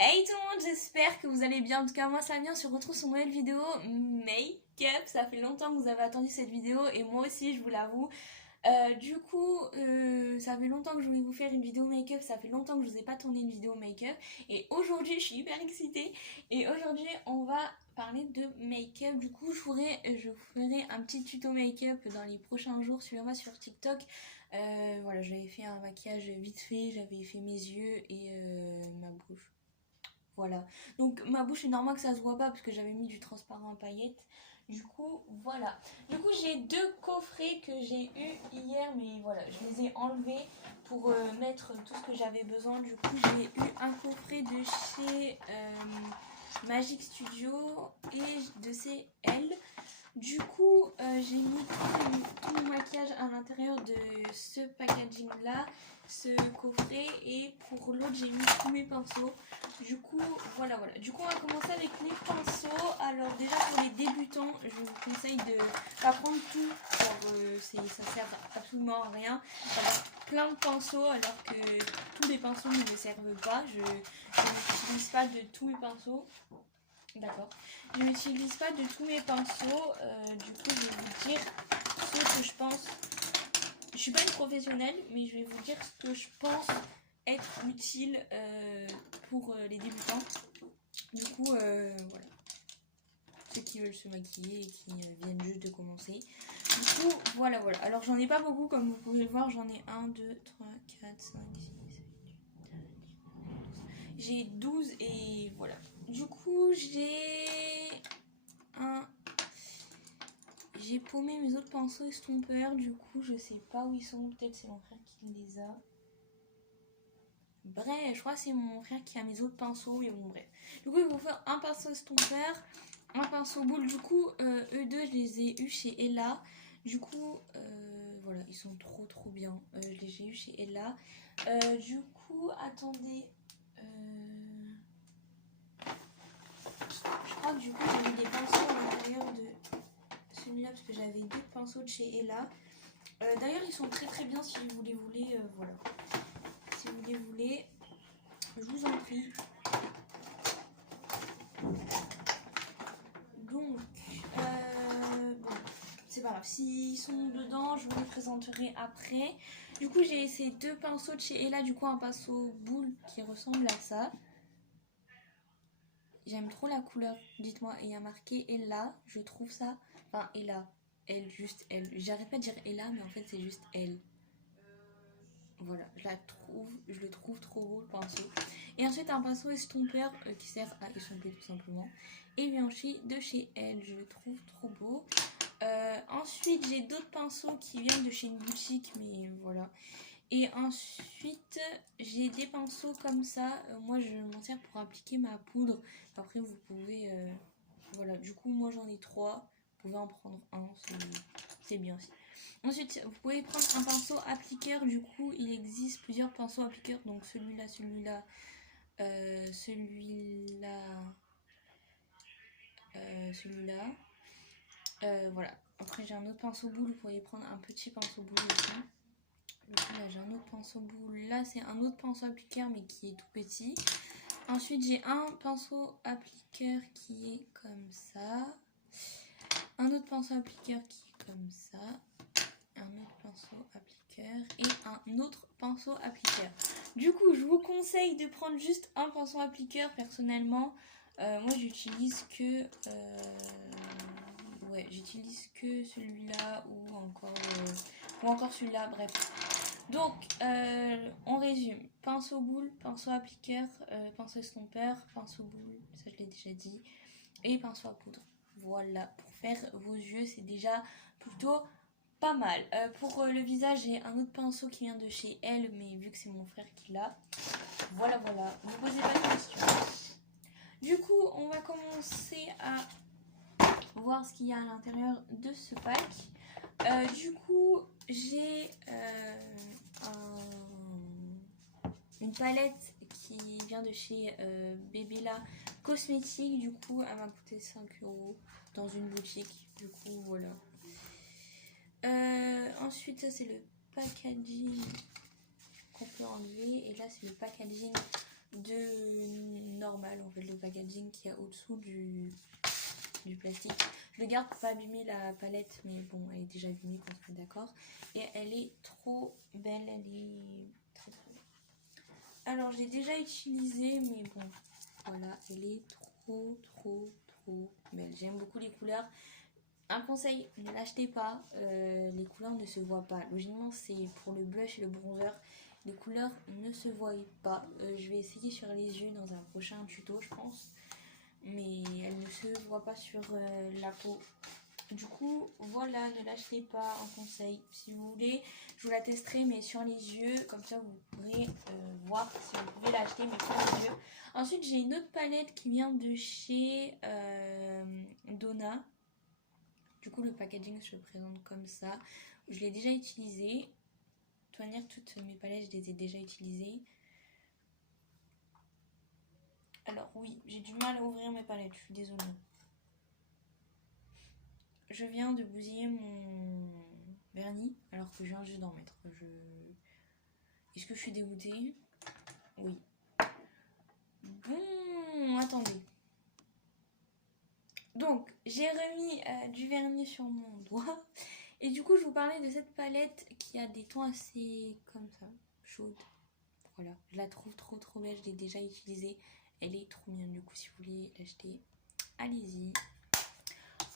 Hey tout le monde, j'espère que vous allez bien. En tout cas, moi ça va bien. On se retrouve sur une nouvelle vidéo make-up. Ça fait longtemps que vous avez attendu cette vidéo et moi aussi, je vous l'avoue. Ça fait longtemps que je voulais vous faire une vidéo make-up. Ça fait longtemps que je vous ai pas tourné une vidéo make-up. Et aujourd'hui, je suis hyper excitée. Et aujourd'hui, on va parler de make-up. Du coup, je vous ferai un petit tuto make-up dans les prochains jours. Suivez-moi sur TikTok. Voilà, j'avais fait un maquillage vite fait. J'avais fait mes yeux et ma bouche. Voilà. Donc ma bouche est normal que ça se voit pas parce que j'avais mis du transparent à paillettes. Du coup, voilà. Du coup, j'ai deux coffrets que j'ai eu hier, mais voilà, je les ai enlevés pour mettre tout ce que j'avais besoin. Du coup, j'ai eu un coffret de chez Magic Studio et de CL. Du coup, j'ai mis tout mon maquillage à l'intérieur de ce packaging là, ce coffret, et pour l'autre j'ai mis tous mes pinceaux. Du coup, voilà. Du coup, on va commencer avec les pinceaux. Alors déjà pour les débutants, je vous conseille de pas prendre tout, ça sert absolument à rien. Avoir plein de pinceaux alors que tous les pinceaux ne me servent pas. Je n'utilise pas de tous mes pinceaux. D'accord. Je n'utilise pas de tous mes pinceaux. Du coup, je vais vous dire ce que je pense. Je suis pas une professionnelle, mais je vais vous dire ce que je pense être utile pour les débutants. Du coup, voilà. Ceux qui veulent se maquiller et qui viennent juste de commencer. Du coup, voilà. Alors, j'en ai pas beaucoup, comme vous pouvez le voir. J'en ai 1, 2, 3, 4, 5, 6, 7, 8, 9, 10. J'ai 12 et voilà. Du coup, j'ai paumé mes autres pinceaux estompeurs. Du coup, je sais pas où ils sont. Peut-être c'est mon frère qui les a. Bref, je crois que c'est mon frère qui a mes autres pinceaux. Mais bon, bref. Du coup, il faut faire un pinceau estompeur, un pinceau boule. Du coup, eux deux, je les ai eus chez Ella. Du coup, voilà, ils sont trop bien. Je les ai eus chez Ella. Du coup, attendez. Je crois que du coup, j'ai mis des pinceaux à l'intérieur de celui-là parce que j'avais deux pinceaux de chez Ella. D'ailleurs, ils sont très bien si vous les voulez. Voilà. Si vous les voulez, je vous en prie. Donc, bon, c'est pas grave. S'ils sont dedans, je vous les présenterai après. Du coup, j'ai ces deux pinceaux de chez Ella. Du coup, un pinceau boule qui ressemble à ça. J'aime trop la couleur, dites-moi. Et il y a marqué Ella, je trouve ça. Enfin, Ella. Elle, juste elle. J'arrête pas de dire Ella, mais en fait, c'est juste elle. Voilà, je le trouve trop beau le pinceau. Et ensuite un pinceau estompeur qui sert à estomper tout simplement. Et Bianchi de chez elle, je le trouve trop beau. Ensuite j'ai d'autres pinceaux qui viennent de chez une boutique, mais voilà. Et ensuite j'ai des pinceaux comme ça. Moi je m'en sers pour appliquer ma poudre. Après vous pouvez... voilà, du coup moi j'en ai 3. Vous pouvez en prendre un, c'est bien aussi. Ensuite, vous pouvez prendre un pinceau appliqueur. Du coup, il existe plusieurs pinceaux appliqueurs. Donc celui-là, celui-là, celui-là. Voilà. Après, j'ai un autre pinceau boule. Vous pouvez prendre un petit pinceau boule aussi. Là, j'ai un autre pinceau boule. Là, c'est un autre pinceau appliqueur, mais qui est tout petit. Ensuite, j'ai un pinceau appliqueur qui est comme ça. Un autre pinceau appliqueur qui est comme ça. Un autre pinceau appliqueur et un autre pinceau appliqueur. Du coup, je vous conseille de prendre juste un pinceau appliqueur. Personnellement, moi j'utilise que j'utilise que celui-là ou encore celui-là. Bref. Donc, on résume. Pinceau boule, pinceau appliqueur, pinceau estompeur, pinceau boule, ça je l'ai déjà dit, et pinceau à poudre. Voilà, pour faire vos yeux, c'est déjà plutôt pas mal. Pour le visage, j'ai un autre pinceau qui vient de chez elle, mais vu que c'est mon frère qui l'a, voilà. Ne posez pas de questions. Du coup, on va commencer à voir ce qu'il y a à l'intérieur de ce pack. Du coup, j'ai une palette qui vient de chez Bébéla Cosmétique. Du coup, elle m'a coûté 5 € dans une boutique. Du coup, voilà. Ensuite, ça c'est le packaging qu'on peut enlever. Et là, c'est le packaging de normal en fait, le packaging qu'il y a au-dessous du plastique. Je le garde pour pas abîmer la palette, mais bon, elle est déjà abîmée, qu'on soit d'accord. Et elle est trop belle, elle est très très belle. Alors, je l'ai déjà utilisée, mais bon, voilà, elle est trop belle. J'aime beaucoup les couleurs. Un conseil, ne l'achetez pas, les couleurs ne se voient pas. Logiquement, c'est pour le blush et le bronzer. Les couleurs ne se voient pas. Je vais essayer sur les yeux dans un prochain tuto, je pense. Mais elles ne se voient pas sur la peau. Du coup, voilà, ne l'achetez pas, un conseil. Si vous voulez, je vous la testerai, mais sur les yeux. Comme ça, vous pourrez voir si vous pouvez l'acheter, mais sur les yeux. Ensuite, j'ai une autre palette qui vient de chez Donna. Du coup, le packaging se présente comme ça. Je l'ai déjà utilisé. De toute manière, toutes mes palettes, je les ai déjà utilisées. Alors oui, j'ai du mal à ouvrir mes palettes, je suis désolée. Je viens de bousiller mon vernis, alors que je viens juste d'en mettre. Est-ce que je suis dégoûtée? Oui. Bon, attendez. Donc, j'ai remis du vernis sur mon doigt. Et du coup, je vous parlais de cette palette qui a des tons assez comme ça, chaudes. Voilà, je la trouve trop belle, je l'ai déjà utilisée. Elle est trop mignonne, du coup, si vous voulez l'acheter, allez-y.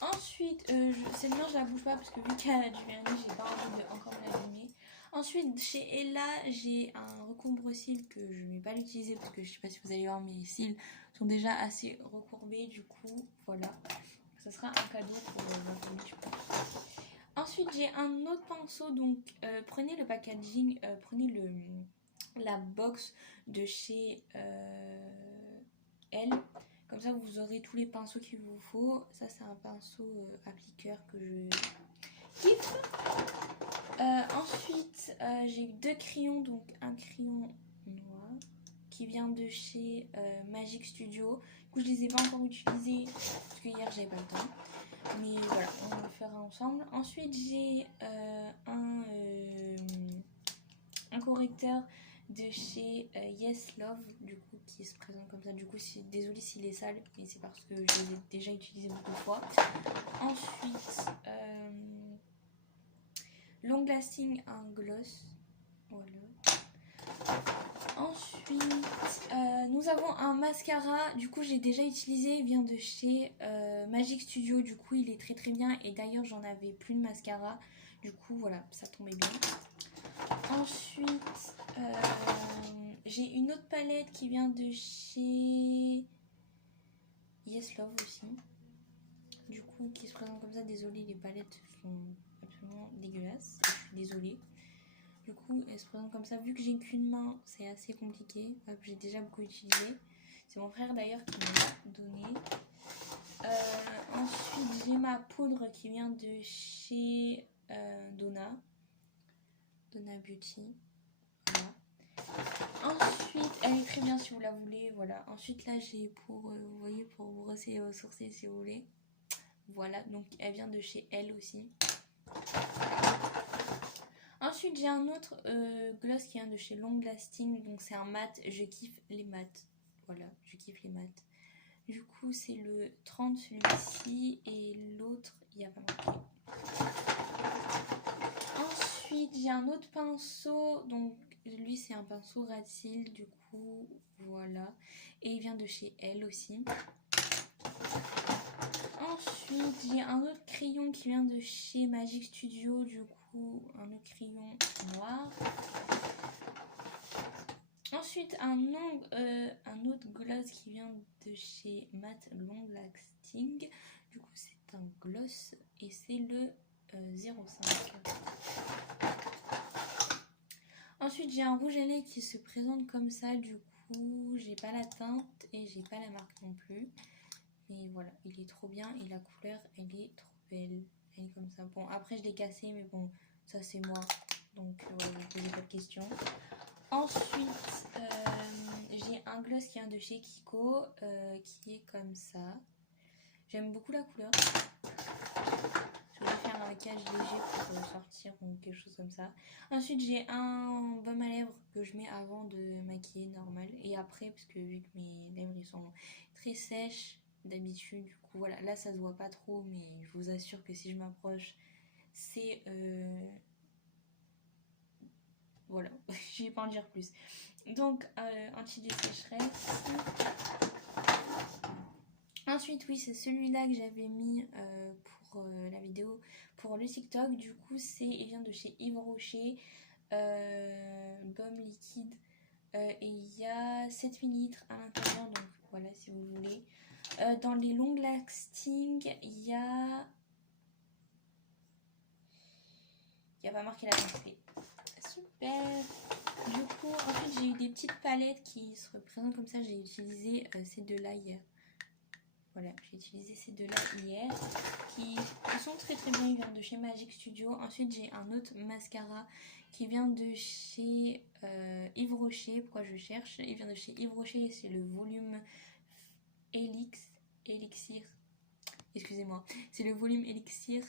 Ensuite, celle-là, je la bouge pas parce que vu qu'elle a du vernis, j'ai pas envie de encore l'allumer. Ensuite, chez Ella, j'ai un recouvre-cils que je ne vais pas l'utiliser parce que je sais pas si vous allez voir, mes cils sont déjà assez recourbés. Du coup, voilà, ça sera un cadeau pour ma famille, je pense. Ensuite, j'ai un autre pinceau, donc prenez le packaging, prenez la box de chez Elle. Comme ça, vous aurez tous les pinceaux qu'il vous faut. Ça, c'est un pinceau appliqueur que je kiffe. Ensuite, j'ai eu deux crayons, donc un crayon noir qui vient de chez Magic Studio. Du coup, je les ai pas encore utilisés parce que hier, j'avais pas le temps. Mais voilà, on le fera ensemble. Ensuite, j'ai un correcteur de chez Yes Love, du coup, qui se présente comme ça. Du coup, désolée s'il est sale, mais c'est parce que je l'ai déjà utilisé beaucoup de fois. Ensuite, Long Lasting, un gloss. Voilà. Ensuite, nous avons un mascara. Du coup, j'ai déjà utilisé. Il vient de chez Magic Studio. Du coup, il est très bien. Et d'ailleurs, j'en avais plus de mascara. Du coup, voilà, ça tombait bien. Ensuite, j'ai une autre palette qui vient de chez Yes Love aussi. Du coup, qui se présente comme ça. Désolée, les palettes sont absolument dégueulasses. Je suis désolée. Du coup, elle se présente comme ça. Vu que j'ai qu'une main, c'est assez compliqué. Hop, j'ai déjà beaucoup utilisé. C'est mon frère d'ailleurs qui me l'a donné. Ensuite, j'ai ma poudre qui vient de chez Donna Beauty. Voilà. Ensuite, elle est très bien si vous la voulez. Voilà. Ensuite, là, j'ai vous voyez, pour brosser vos sourcils si vous voulez. Voilà. Donc, elle vient de chez Elle aussi. Ensuite, j'ai un autre gloss qui vient de chez Long Lasting. Donc, c'est un mat. Je kiffe les mats. Voilà, je kiffe les mats. Du coup, c'est le 30 celui-ci. Et l'autre, il n'y a pas marqué. Ensuite, j'ai un autre pinceau. Donc, lui, c'est un pinceau rat cils. Du coup, voilà. Et il vient de chez Elle aussi. Ensuite, j'ai un autre crayon qui vient de chez Magic Studio. Du coup, un autre crayon noir. Ensuite, un autre gloss qui vient de chez Matte Long Lasting. Du coup, c'est un gloss et c'est le 05. Ensuite, j'ai un rouge à lèvres qui se présente comme ça. Du coup, j'ai pas la teinte et j'ai pas la marque non plus. Mais voilà, il est trop bien et la couleur, elle est trop belle. Elle est comme ça. Bon, après, je l'ai cassé, mais bon, ça c'est moi. Donc, voilà, vous ne posez pas de questions. Ensuite, j'ai un gloss qui vient de chez Kiko, qui est comme ça. J'aime beaucoup la couleur. Je vais le faire maquillage léger pour sortir ou quelque chose comme ça. Ensuite j'ai un baume à lèvres que je mets avant de maquiller normal et après parce que vu que mes lèvres ils sont très sèches d'habitude, du coup voilà, là ça se voit pas trop mais je vous assure que si je m'approche c'est voilà, je vais pas en dire plus. Donc anti-sécheresse. Ensuite oui c'est celui-là que j'avais mis pour la vidéo pour le TikTok. Du coup il vient de chez Yves Rocher, baume liquide et il y a 7 ml à l'intérieur, donc voilà si vous voulez. Dans les long lasting il y a pas marqué la quantité. Super. Du coup ensuite j'ai eu des petites palettes qui se représentent comme ça. J'ai utilisé ces deux-là hier. Voilà, j'ai utilisé ces deux-là hier qui sont très très bien. Ils viennent de chez Magic Studio. Ensuite, j'ai un autre mascara qui vient de chez Yves Rocher. Pourquoi je cherche? Il vient de chez Yves Rocher. C'est le volume Elixir. Excusez-moi. C'est le volume Elixir.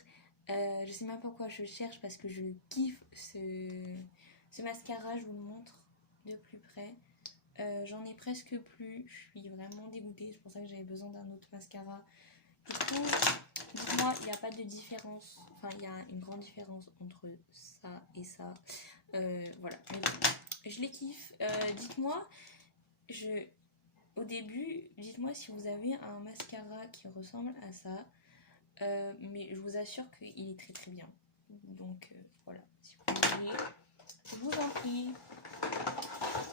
Je sais même pas pourquoi je cherche parce que je kiffe ce mascara. Je vous le montre de plus près. J'en ai presque plus, je suis vraiment dégoûtée, c'est pour ça que j'avais besoin d'un autre mascara. Du coup, dites-moi, il n'y a pas de différence, enfin il y a une grande différence entre ça et ça. Voilà, mais bon, je les kiffe. Dites-moi, au début, dites-moi si vous avez un mascara qui ressemble à ça. Mais je vous assure qu'il est très très bien. Donc voilà, si vous voulez, je vous en prie.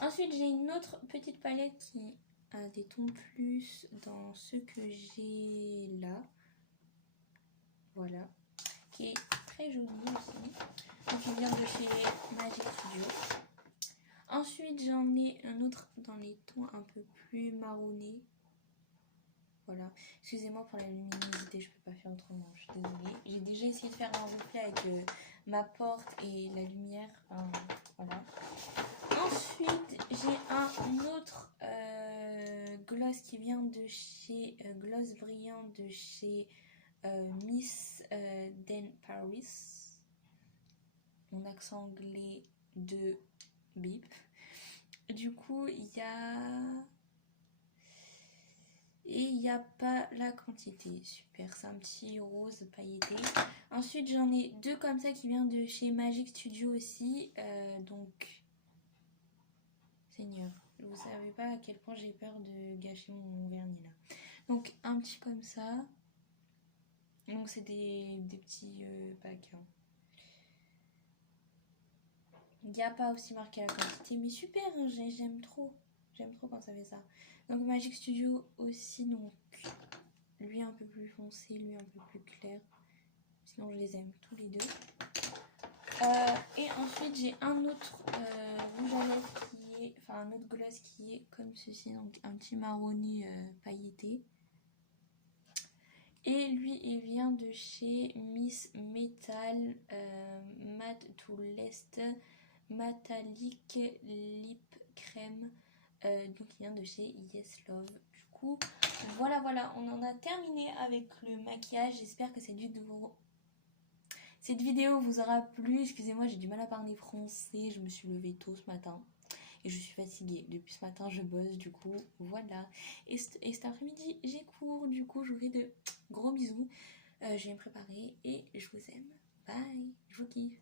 Ensuite, j'ai une autre petite palette qui a des tons plus dans ce que j'ai là. Voilà. Qui est très jolie aussi. Donc, il vient de chez Magic Studio. Ensuite, j'en ai un autre dans les tons un peu plus marronnés. Voilà. Excusez-moi pour la luminosité, je peux pas faire autrement. Je suis désolée. J'ai déjà essayé de faire un reflet avec ma porte et la lumière. Voilà. Ensuite, j'ai un autre gloss qui vient de chez Gloss Brillant de chez Miss Den Paris. Mon accent anglais de bip. Du coup, il y a... Et il n'y a pas la quantité. Super, c'est un petit rose pailleté. Ensuite, j'en ai deux comme ça qui viennent de chez Magic Studio aussi. Donc... Seigneur, vous savez pas à quel point j'ai peur de gâcher mon vernis là. Donc un petit comme ça. Donc c'est des petits packs. Hein. Il n'y a pas aussi marqué la quantité, mais super, hein, j'aime trop. J'aime trop quand ça fait ça. Donc Magic Studio aussi, donc lui un peu plus foncé, lui un peu plus clair. Sinon je les aime tous les deux. Et ensuite j'ai un autre rouge à lèvres un autre gloss qui est comme ceci, donc un petit marronné pailleté. Et lui il vient de chez Miss Metal Matte to Lest Metallic Lip Crème. Donc il vient de chez Yes Love. Du coup voilà, on en a terminé avec le maquillage. J'espère que cette vidéo vous aura plu. Excusez-moi, j'ai du mal à parler français. Je me suis levée tôt ce matin. Et je suis fatiguée. Depuis ce matin, je bosse, du coup, voilà. Et cet après-midi, j'ai cours. Du coup, je vous fais de gros bisous. Je vais me préparer et je vous aime. Bye. Je vous kiffe.